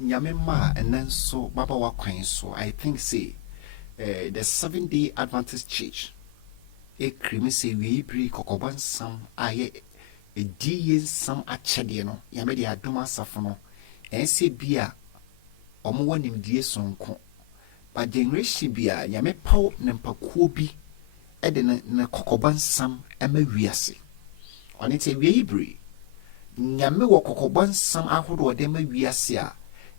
Nyamema and then so Baba Wakwain. So I think say the Seventh-Day Adventist Church. A creamy say we bring Kokoban some aye a D some a chediano, Yamedi Aduma Safono, and say beer or more name dear son. But generation beer, Yame Pow Nempakubi, Eden na Kokoban some Emma Wiase. On it a weebri. Nyame wo Kokoban some ahodo dema wiase.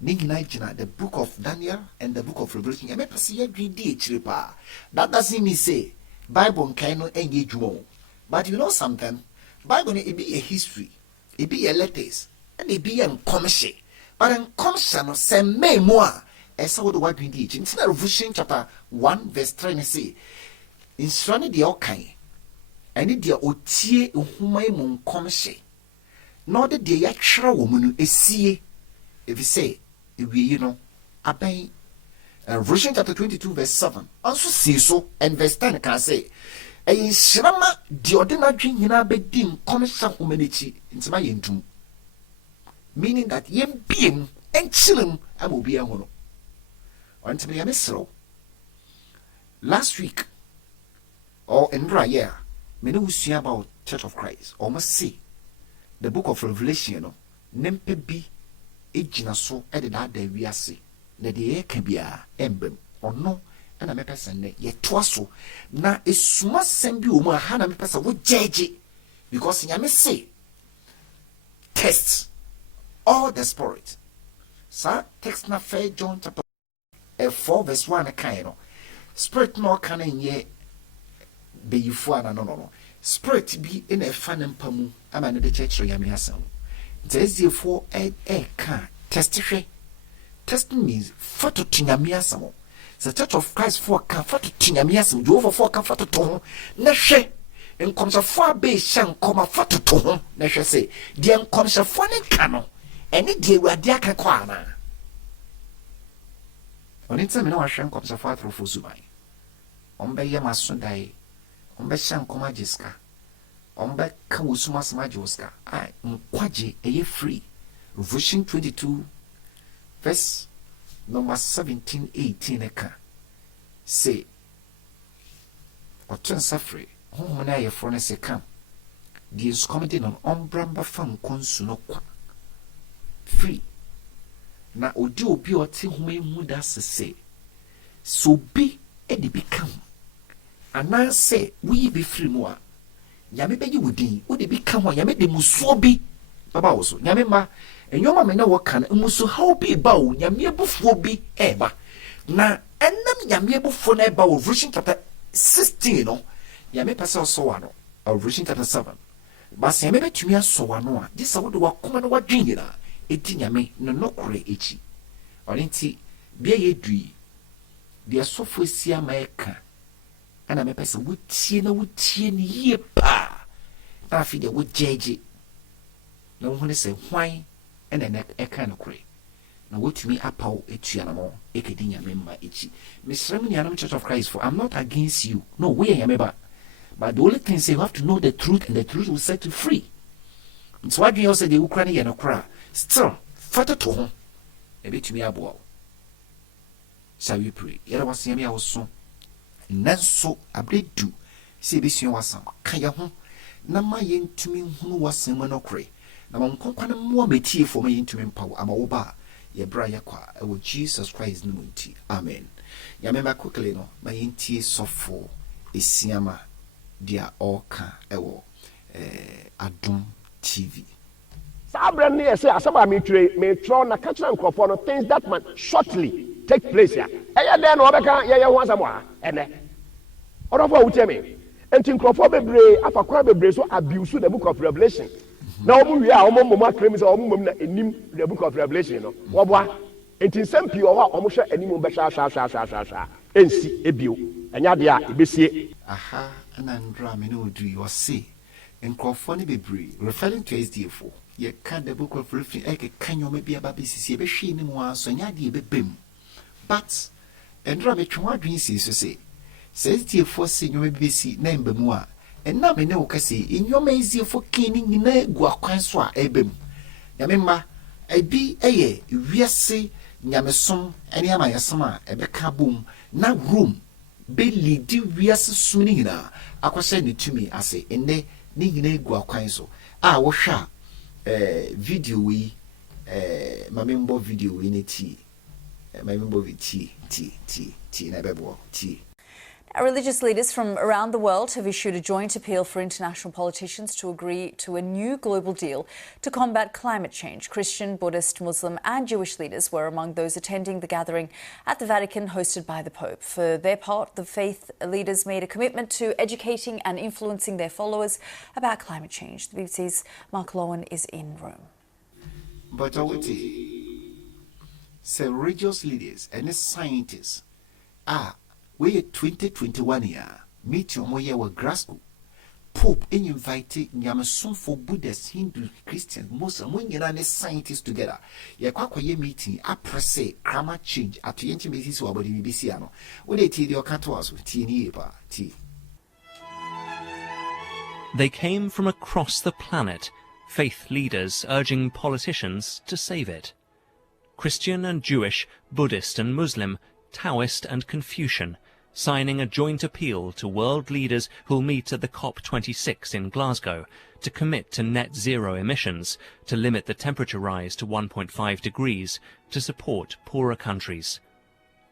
Ningina the book of Daniel and the book of Revelation. Yame Passia Gridi Chripa. That doesn't mean say Bible can engage more. But you know something? Bible it be a history, it be a letters, and it be a commercial. But in commercial, say may more. As how the word engage. In Revelation chapter 1, verse 3 say, in Srani the okay, and it dear otie umay mon commercial. Nor the dear yatra woman is see if you say, if you know, abay. Revelation chapter 22, verse 7. Also see so, and verse 10 can say, a shrama the ordinary hina bedim commercial humanity into my intum. Meaning that yem being and chillum I will be a hono. Until me a misro. Last week, or in dry year, many will see about Church of Christ, or must see the book of Revelation, Nempe be ejina so edida da wiase. Na de can be a emblem or no, and a person yet twasso. Na a smart sembi uma hana me person would judge because I may say test all the spirit. Sir, text na fair John chapter 4 verse 1 a kind. Spirit no can ye be you for no. Spirit be in a fan and pamu. I'm an the church or yamiasan. There's the 4 a can testify. Testing means photo tinyamiasamo. The Church of Christ for can photo tinyamiasam. You over for can photo to Neshe. And comes a far base shan come a photo to home. Neshe say, Dian comes a funny cano. And it dear where Diaka Kwana. On it, some no shan comes a far through Fuzumai. Ombe Yamasundai. Ombe shan come a jiska. Ombe Kawusumas Majoska. I Mquaji a ye free. Revelation 22. Verse number 17, 18 say, or turn suffering, whom I have for say come. The is commenting on umbramba fam consuno free. Na odi obi oti home mu da say, so be edi become. And I say, we be free more. Yame be you would become one, yame de musobi. Baba also, yame ma. And your mamma know what can musu how be bow yamiabu be eba. Na enam yamiabu for neba of Revelation chapter 16, no yame pass so one of Revelation chapter 7. But say maybe to me so one. This I would walk come and what drink it. Etin yame no kure echi. Or inti be ye dri. Dear software see America. And I may pass a wood tien ye pa. Now feed the wood judge. No one say why. And then a kind of cray. Now, what to me, a pow, a chianamo, a kedinia member, itchy. Miss Reminianum Church of Christ, for I'm not against you. No way, I am ever. But the only thing is, you have to know the truth, and the truth will set you free. And so I do also the Ukrainian cry. Still, fatter to home. A bit to me, a bow. Shall we pray? Yet was Yamia was so. And then so, I bleed do. See, this you was some. Kaya home. Nama yen to me who was some monocray. Na mkonkwana muwa metie for me into empower ama oba ye bra yakwa ewo Jesus Christ no munti amen ya member quickly no ma yentie sofo esiama dia oka ewo Adom TV Sabra ne say asaba me tro na catch na nkrofo no things that man shortly take place here eya den no obeka ye ho asamo a ene odofo wutie me enti nkrofo bebre afakwa bebre so abuse the book of Revelation. Now, we are almost claiming or the book of Revelation. No, what? It is some pure almost any more sha and see a view. And yadia, be see. Aha, and Andra, me know do you see? And Crawford be brave, referring to SDF4. Ye can't the book of Revelation, can you maybe a baby see a shame in one so yadi be bim. But, Andra, me try dreams to say, says SDF4 saying you may be see name Bemoa. And now me know kasi in your mazy for caning in a guaquanswa ebem. Yamemba ebi eye wiase nyamesom ene amayesama ebeka bom na room be lidi wiase sumni hina akwose ne tumi ase enne ne hina egu akwan so a wo hwa video wi mamembo video wi ne ti mamembo vi ti na bebo ti. Religious leaders from around the world have issued a joint appeal for international politicians to agree to a new global deal to combat climate change. Christian, Buddhist, Muslim and Jewish leaders were among those attending the gathering at the Vatican hosted by the Pope. For their part, the faith leaders made a commitment to educating and influencing their followers about climate change. The BBC's Mark Lowen is in Rome. But I would say religious leaders and scientists are we 2021 year meet your moye wa Glasgow. Pope invite Nyamesum for Buddhists, Hindu, Christians, Muslim, when you're scientists together. Ye kwakwaye meeting press climate change at the intimacies of the BBC. When they tell your catoas with tea. They came from across the planet, faith leaders urging politicians to save it. Christian and Jewish, Buddhist and Muslim, Taoist and Confucian, signing a joint appeal to world leaders who'll meet at the COP26 in Glasgow to commit to net zero emissions, to limit the temperature rise to 1.5 degrees, to support poorer countries.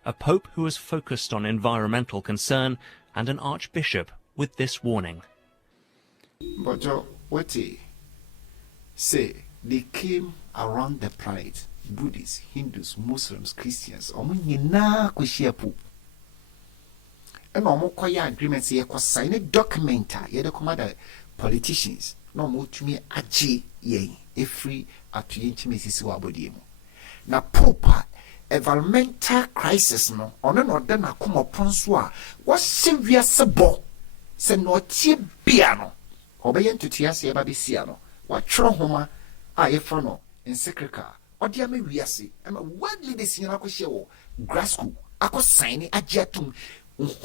A pope who was focused on environmental concern and an archbishop with this warning. But what say they came around the planet, Buddhists, Hindus, Muslims, Christians, Pope. And no more agreements here was sign a document ye the commander politicians no more to me aji ye a free at the intimacy wabodiemo. Na Pope environmental crisis no on an order na come upon swa was serious bo se no tie biano obeyen to tias ye babisiano what tro homa aye frono in secretary or dear me wiase and widely this in akoshe Glasgow akos sign ajatum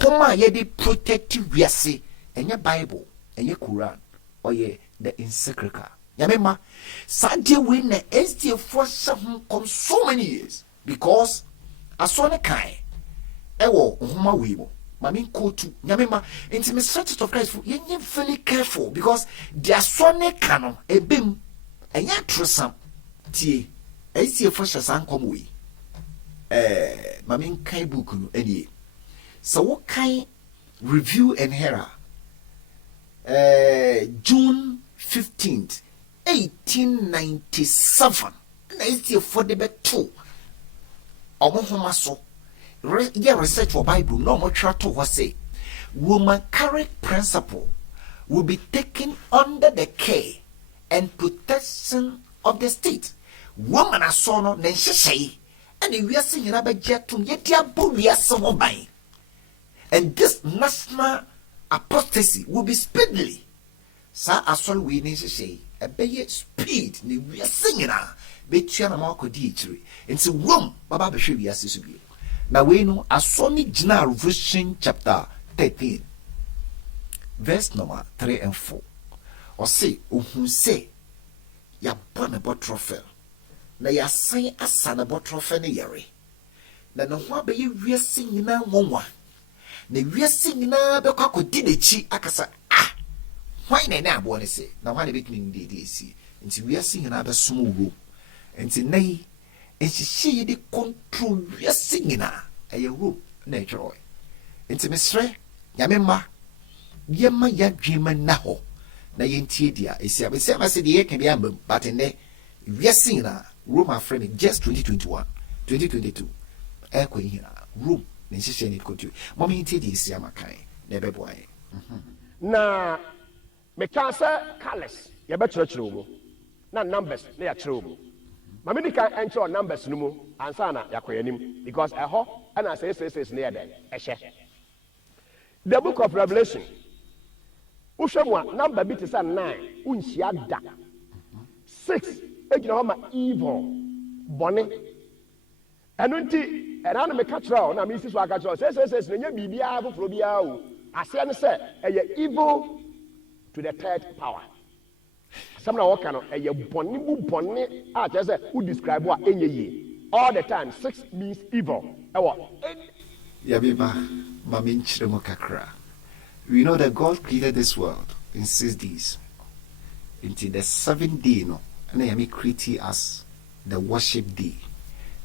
Homa yedi protective wiase enye Bible enye Quran oye the encyclical yamema sadie we na SDF for some come so many years because asone kai ewo homa weibo mami kotu yamema intimate church of Christ yenye very careful because the asone kano ebem enye trusam tie SDF for some come we mami kai book no enie. So what kind review and error? June 15th, 1897. Nice for the bet two. Omohomaso. Research for Bible. No more to was say. Woman current principle will be taken under the care and protection of the state. Woman a son then she say, and we are singing about jetum yet ya we are some by. And this national apostasy will be speedily. Sa asol we need to say a bay speed ni we are singing between a mark of dietary. And so Rome, Baba Beshe we are to be. Now we know a Sony General Revelation chapter 13, verse number 3 and 4. Or say, who say, ya born a botropher. Na ya say a son a botropher ne yere. Na no one be we are singing now one. Na wiase nyina be kwa kodi dechi akasa why na na abo ne se na why na between dey see nti wiase nyina be somo wo nti nay enhihye de control wiase nyina eye wo na etworo nti mesre nyamema yema yadwema na ho na yentie dia esia be se ma se de ye kan bia mbam but ne wiase nyina Rome friend just 2021 2022 ekwa hina Rome na nhihye ne kotu mommy tie di isia makai na bebo aye na me ka say colors ye be chiro wo na numbers na ya chiro wo mama di kan encho numbers no mu ansa na yakoyanim because eho na say na ya den ehye the book of Revelation Ushemwa number bit is 9 unhia da 6 ejina ho ma evil bone enunti era na me ka kira o na me siso aka kira say na nya bibia foforo bia o ase ne say eye evil to the third power Some na waka no eye bonni bu bonni a kyerɛ sɛ who describe a enye yie all the time. 6 means evil. Yabiba, Mamin Chiremo Kakra. We know that God created this world in 6 days. Until the 7th day, no, and I am created as the worship day.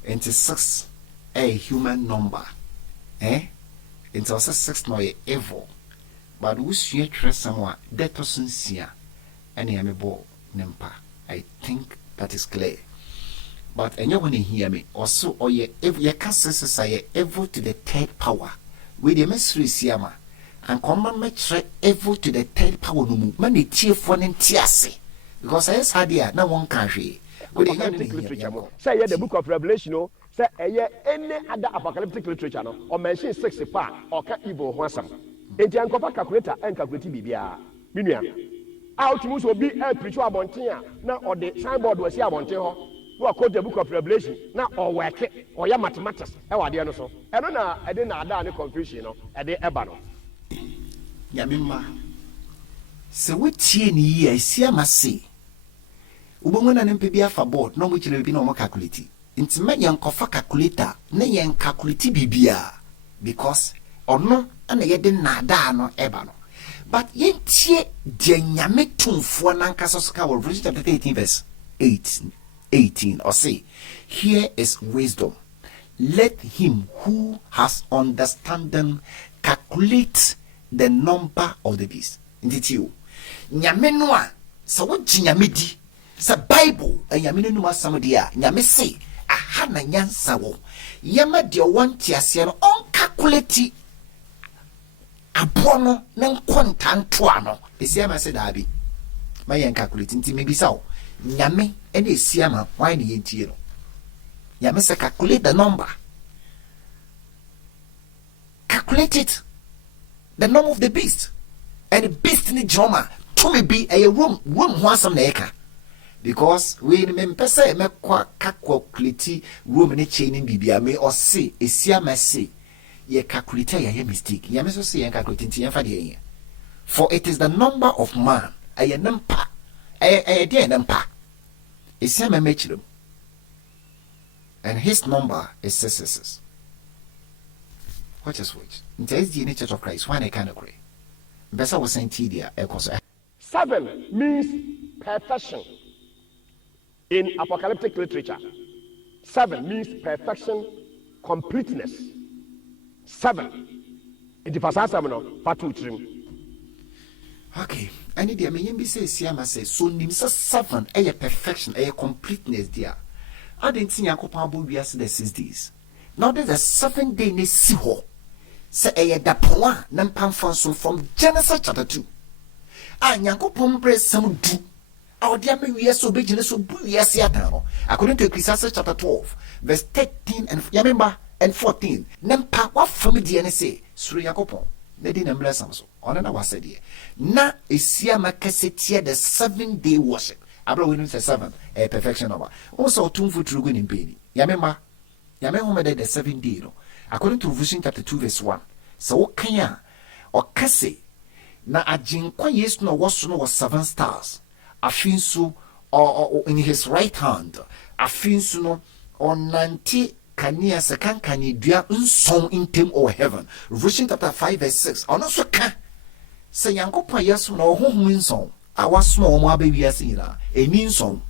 Until 6, a human number. Until 6 no evil. But we see someone that person see, and I am a bo nempa. I think that is clear. But anyone hear me also or ye can say evil to the 3rd power. With the mystery siama and command me evil to the 3rd power no mu. Man tear for an tiase. Because I had here no one country. With the say the book of Revelation, no, say any other apocalyptic literature no, or mention 6 part or can evil handsome. Enti ankofa calculator and calculate bibia. Minua. Out must be a preacher abontia na or the signboard was here abontia ho. Who quote the book of Revelation now or work it or your mathematics. How are the so? I don't know. I didn't have any confusion. I did ebano. Yamima. So what ye I see I must say. Ubongona nempebia for board, no which will be no more calculate. Into my young cofa calculator, nay yan calculate bibia. Because or no, and I didn't nada no ebano. But yen tie denyame tumfo nankasoska or reach chapter 18 verse 18 or say, here is wisdom. Let him who has understanding calculate the number of the beast. Indeed, you. Nyame noa, so what nyame di? Sa Bible, and yamine no samadia, nyame say, aha na nyansa wo. Yama de one tiasia no on calculate abono na nkontantoa no. Esiama say dabi. Ma yen calculate nti me bisa wo. Nyame and a siama, why the yentino? Yamesa calculate the number. Calculate it. The number of the beast. And the beast in the drama to me be a room once some acre. Because we remember say me kwa calculate room in a chain in Bibia me or say a siama say ye calculate ye mistake. Yameso say and calculate for it is the number of man a numpa. A dear number. It's a match and his number is 666. What is which? In the nature of Christ, why I can't agree. Bessa was saying Tidia, 7 means perfection. In apocalyptic literature, 7 means perfection, completeness. 7. It is Fatu Trim. Okay, I need the me say Siama say so nim 7 a perfection, a completeness there. I didn't see Yakopa we as the 6 days. Now there's a 7 day ne siho. Say a dapoa nampam fonso from Genesis chapter 2. Yankopon praise some do. Our dear me we are so big so we are Seattle. According to Ecclesiastes chapter 12, verse 13 and remember and 14. Nampa what from the DNSA, Sri Yakopon. They didn't bless them so. On was said here. Na Isiama Cassetia the 7 day worship. Abra we say 7 a perfection over. Also, Tumfu Trugun in Penny. Yamema Yamema the 7 day. No. According to Revelation chapter 2, verse 1. So Kanya or Casse na ajinkwa yes no was 7 stars. Afinsu or in his right hand. Afinsu no on 90. Kania second kani dua nson intem o heaven. Revelation chapter 5 verse 6. Ono so ka se Yankopon yeso na ohunhun nson awaso o mo abawiase nyina eni nson.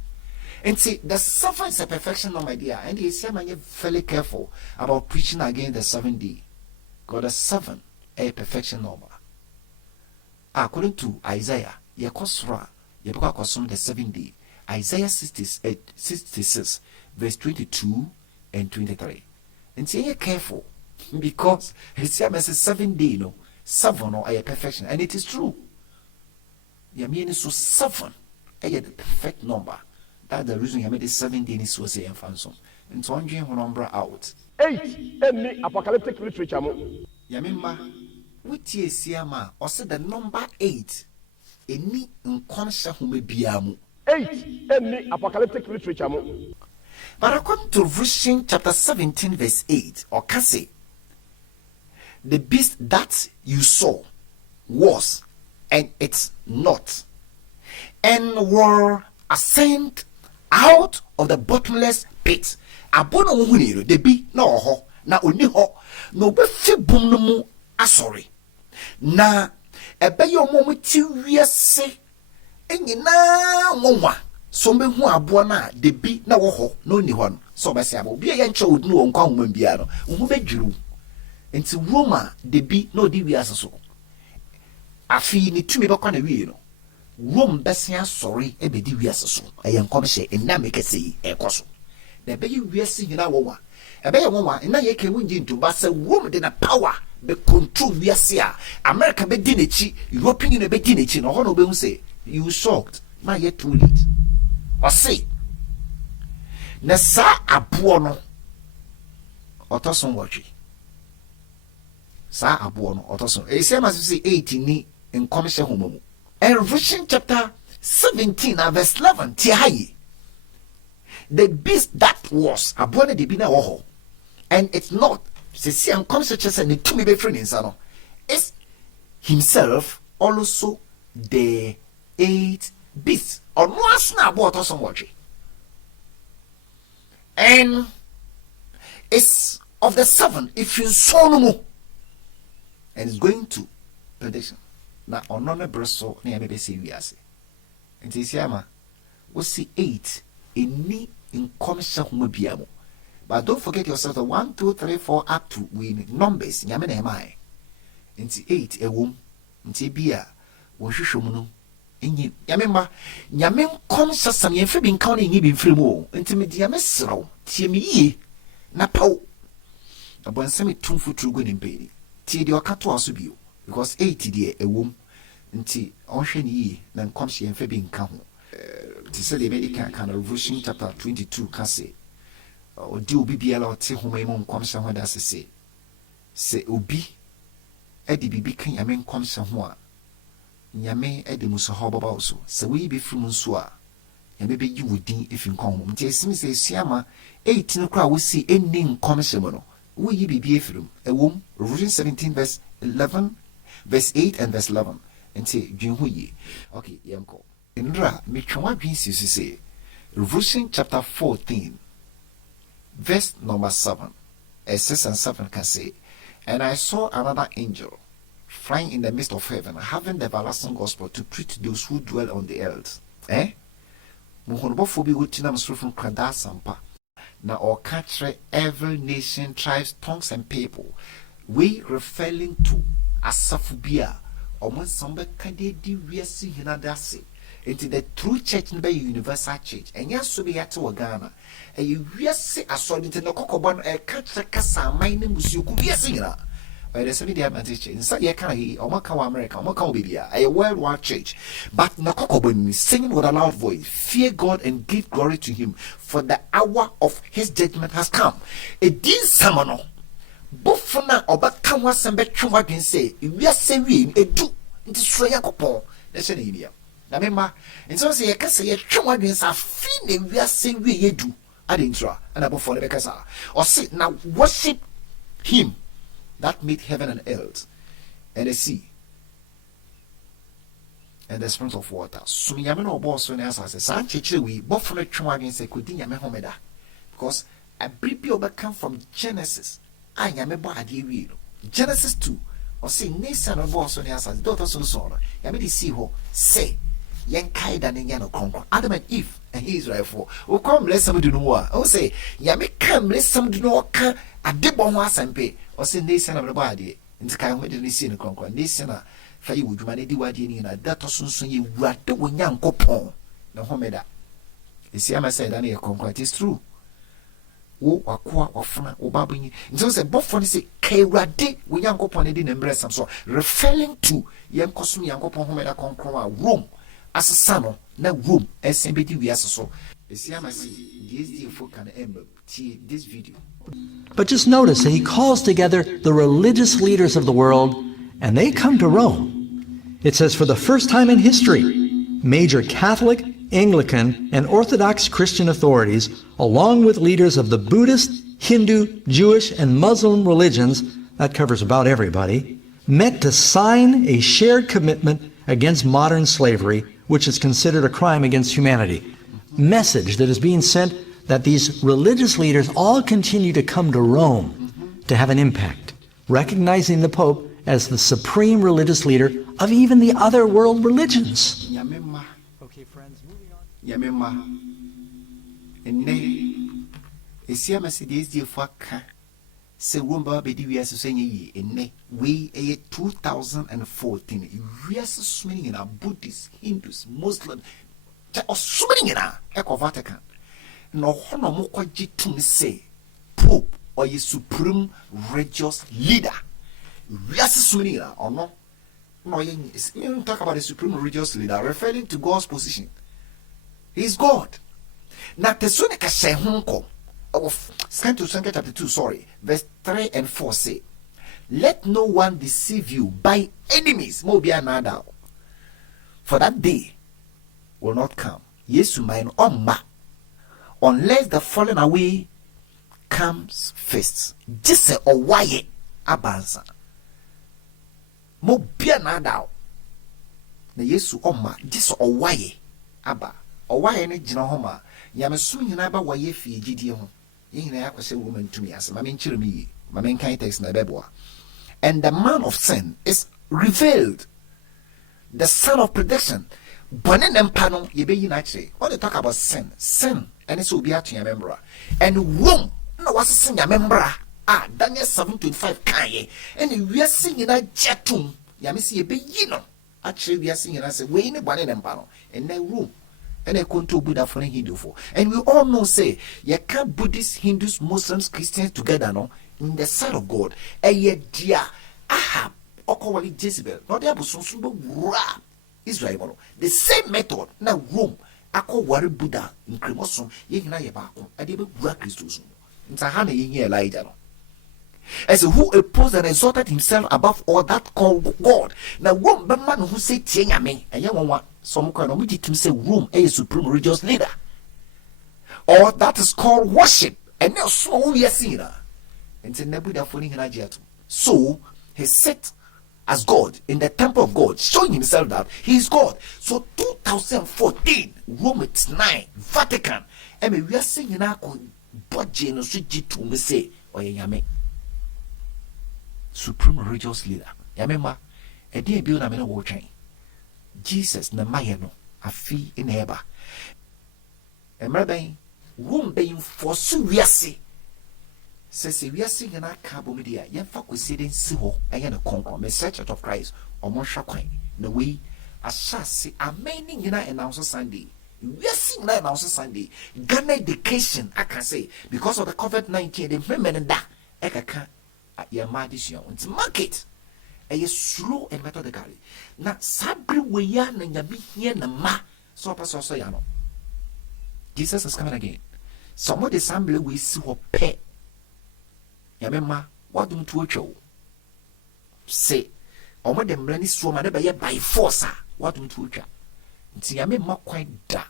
And see the 7 is a perfection of my dear, and he said man you very careful about preaching against the 7 day. God the 7 a perfection number. According to Isaiah, Yakosra, Yabakosum the 7 day. Isaiah 66 verse 22 and 23. And say you're careful because it's a 7 day, no 7 or a perfection, and it is true. You mean so 7 a perfect number. That's the reason you made the 7 day is so say and fanson. And so I'm going number out. 8 any apocalyptic literature. Yamima, which is Siama or said the number 8 any unconscious who may be 8 any apocalyptic literature. But according to Revelation chapter 17 verse 8, or Cassie, the beast that you saw was, and it's not, and were ascend out of the bottomless pit. Abono huniro de bi na oho na oni ho na obefi bum no mu asori na ebeye omo ti wiase enyina nwanwa so mehu abo na de bi na wo ho na oni ho no so obese abo bi ye nche odunu won kwa homa bia no hu bedwiru enti Roma de bi na odi wiase so afi ni tumi bekwa na wie no Rome besia sorry ebedi wiase so eye nkomhye ename kese ekoso na ebeye wiase nyina wowa ebeye wowa na ye ke wunji ntumba se Rome de na power be control wiase a America be di nechi European Union be di nechi no ho no be hu say you shocked na ye too late o say na sa abo no otoson watchi sa abo no otoson e say ma say 8 ni nkomhye homamu. And Revelation chapter 17 verse 11 tiaye the beast that was abone de bi na wo and it's not see am come such as an to me be friend insano is himself also the 8th beast or no asna about or somewhat and it's of the 7th if you saw no more and it's going to perdition. Na onone breso na yebe se wiase enti siama wo see 8 eni nkomhye homa biamo but don't forget yourself the 1 2 3 4 up to we numbers nyame na emai enti 8 ewom enti bia wo hwehwom no enyi nyame ma nyame nkomhye sam ye mfe bi nka na enyi bi mfrem o enti me dia mesrew tie me yie na paw abonsem tumfu trugo ne mpedi tie de okato aso bio because 8 die ewom nti onhwe ni yi na nkomhye mfa bi nka ho ti se de medical kind of Revelation chapter 22 ka se odi obi biala ote ho mai mo nkomhye ho da se obi edi bibi kan yame nkomhye ho a nyame edi muso ho baba so se we bi frum nso a nyame be yi wodin efi nkon ho nti esimi se siama 18 kra wo si enni nkomhye mo no wo yi bibi efrum ewom Revelation 17 verse 11 verse 8 and verse 11 nti dwinhu yi okay yenko ndra metwa dwin sisi say Revelation chapter 14 verse number 7 6 and 7 can say, and I saw another angel flying in the midst of heaven, having the everlasting gospel to preach to those who dwell on the earth. Muhonobofo bi wotina msoro from krada sampa na or catch every nation, tribes, tongues and people, we referring to asafubia omon sombe kade di wiase hina dase into the true church be universal church enya so be yate wa Ghana e wiase asodite no kokobon e catch kasa man ne musuku wiase hina by the Seventh-Day Adventist church inside ye kan he omaka wa America omaka wa bibia a worldwide church but na kokobon singing with a loud voice, fear God and give glory to him, for the hour of his judgment has come. E din samono bofuna obaka wasembe twwa dwen say wiase wi edu nti so yakopon na se na yibia na memma nso se yekase ye twwa dwen sa fi na wiase wi edu adintra and abofo le bekasa or say now worship him that made heaven and earth and the sea and the springs of water. So me yame no boss so na asase san chechire we bofo twwa dwen say kodi nyame homeda because a bribi obaka from Genesis anyame bo ade wi no Genesis 2 or say nation no boss on answer daughter so no yame dey see ho say yen kaida ne nya no konkron Adam and Eve and Israel for o come let somebody know o say yame come let somebody know ka ade bo ho asampe o say nation no bo ade nti kai ho de ne see no konkron nation na fa yi wuduma ne di wade ni na dato sunsun ye wade wo nyankopon na homeda esi ama say that na ye konkron. It is true wo wakwa wafuna obabunyi nso se bofo se kairade wo yankopon ne di na mresam so referring to yankosum yankopon homeda konkron a Rome asesa no na Rome esembe di wiase so esi amasi DSD fo kan embe ti this video. But just notice that he calls together the religious leaders of the world and they come to Rome. It says for the first time in history, major Catholic, Anglican, and Orthodox Christian authorities, along with leaders of the Buddhist, Hindu, Jewish, and Muslim religions, that covers about everybody, met to sign a shared commitment against modern slavery which is considered a crime against humanity. Message that is being sent that these religious leaders all continue to come to Rome to have an impact, recognizing the Pope as the supreme religious leader of even the other world religions. Okay, friends, moving on. Yamema. Enne. Esia Mercedes di faka. Se rumba be di wiase so nye enne. We 2014. Wiase so many in Buddhists, Hindus, Muslims. So many in Echo Vatican. No hono mo kwaji to say Pope or a supreme religious leader. Wiase so many or no. No, you talk about the supreme religious leader, referring to God's position. He's God. Now, the Sonika Shehunko of chapter 2, verse 3 and 4 say, let no one deceive you by enemies, Mobianada. For that day will not come. Yesu mine omma, unless the falling away comes first. Just say, or why abanza. Mo bia na da na Yesu oma jiso owaye aba owaye ne gina ho ma yamesu nyina ba waye fie gidie ho yina yakwese woman tumi ase ma menchire mi yi ma menkan text na beboa. And the man of sin is revealed, the son of perdition. Bonen empano yebe yi na kire. When they talk about sin and it's obi atu ya membra and wrong no was sin ya membra. Daniel 7:25 kanye and we are singing a jetum yamisi ye be yino actually we are singing as a way in a banner empano in their room and a control Buddha for Hindu for. And we all know say you can't Buddhists, Hindus, Muslims, Christians together no in the sight of God. And yet dear Ahab okowali Jezebel not there but Israel the same method now Rome ako wari Buddha in Kremosum yina yebako adebe gura Christus ntahana yin Elijah no. As who opposed and exalted himself above all that called God. Now, Rome, the man who said, Tianyame, and young one, some kind of to say, Rome, a supreme religious leader. Or that is called worship. And now, so we are seeing her. And say, Nebuda falling in Nigeria. So, he sat as God in the temple of God, showing himself that he is God. So, 2014, Rome, it's 9, Vatican. And we are seeing in our budget, no, so me say, or Yame. Supreme religious leader. Yamema, a dear build a man of train. Jesus na mayeno, a fee in Eba. And Rabbi, womb being for so we are see. Says we are seeing an cabo media, yan fuck with sitting siho, and yan a conquer, message of Christ, or more shaquine. The way as shall say, a meaning in our announcer Sunday. We are seeing that announcer Sunday. Ghana education, I can say, because of the COVID-19, the women and that, I can't. Your madison it's market a slow and methodically na sabri we ya na nyabi here na ma so paso so ya no. Jesus is coming again. Some of the assembly we see what pay yamema what do to show say omo dem brani so ma na be by force what do to twa nti yamema quite da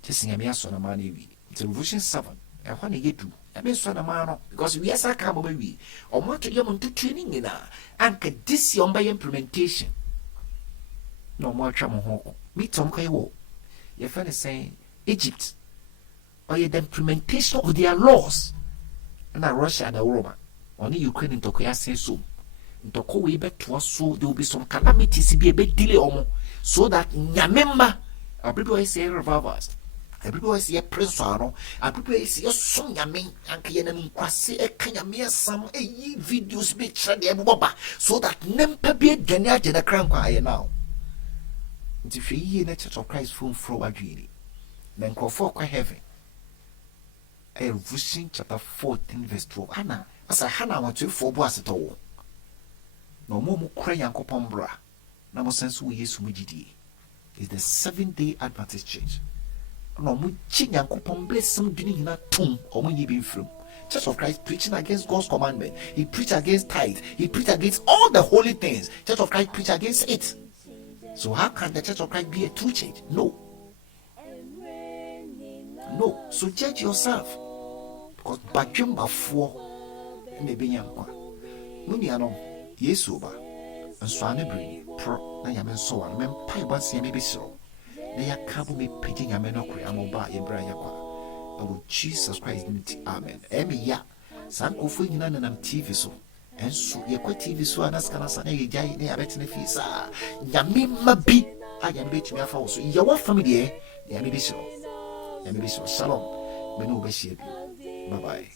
just yame aso na ma na wi it's Revolution 7 and when you do because we are come we or what to you to training in and this young by implementation. No more trouble. Meet some kind of your friend is saying Egypt or the implementation of their laws and Russia and Roma only Ukraine in Tokyo say so. In Tokyo we bet to us so there will be some calamities be a bit delay so that Nyamemba everybody say revival. Everybody see a presano, everybody see a song yamin, and Kayan Quasi, a Kanyamia, some videos be tried so that Nempa be a Ganya in a crown choir now. If you in the Church of Christ from Fro Adrini, then call for heaven. A Revelation chapter 14, verse 12. Hannah, as a Hannah want to 4 boys at all. No more cry Uncle Pombra. No more sense we use Mujidi. Is the Seventh-Day Adventist Church. No mu chinyankopon blessing doing na tum or when you been from Church of Christ preaching against God's commandment. He preached against tithe. He preached against all the holy things. Church of Christ preached against it. So how can the Church of Christ be a true church? No. So judge yourself. Because bajum bafo ne benyankwa. Muni ano Yesu ba. Nso ane bring pro na yamen so an men pai ban se me be so. na yakabu me pidi nyame no kure amoba yebra yakwa awo Jesus Christ nti amen emi ya sankofu nyina nanam TV so enso yekwa TV so anaskana sana yejai ne abetene fisa nyame mabi aya me betumi afa wo so yawa family nyame bisiro shalom me no be share bi bye bye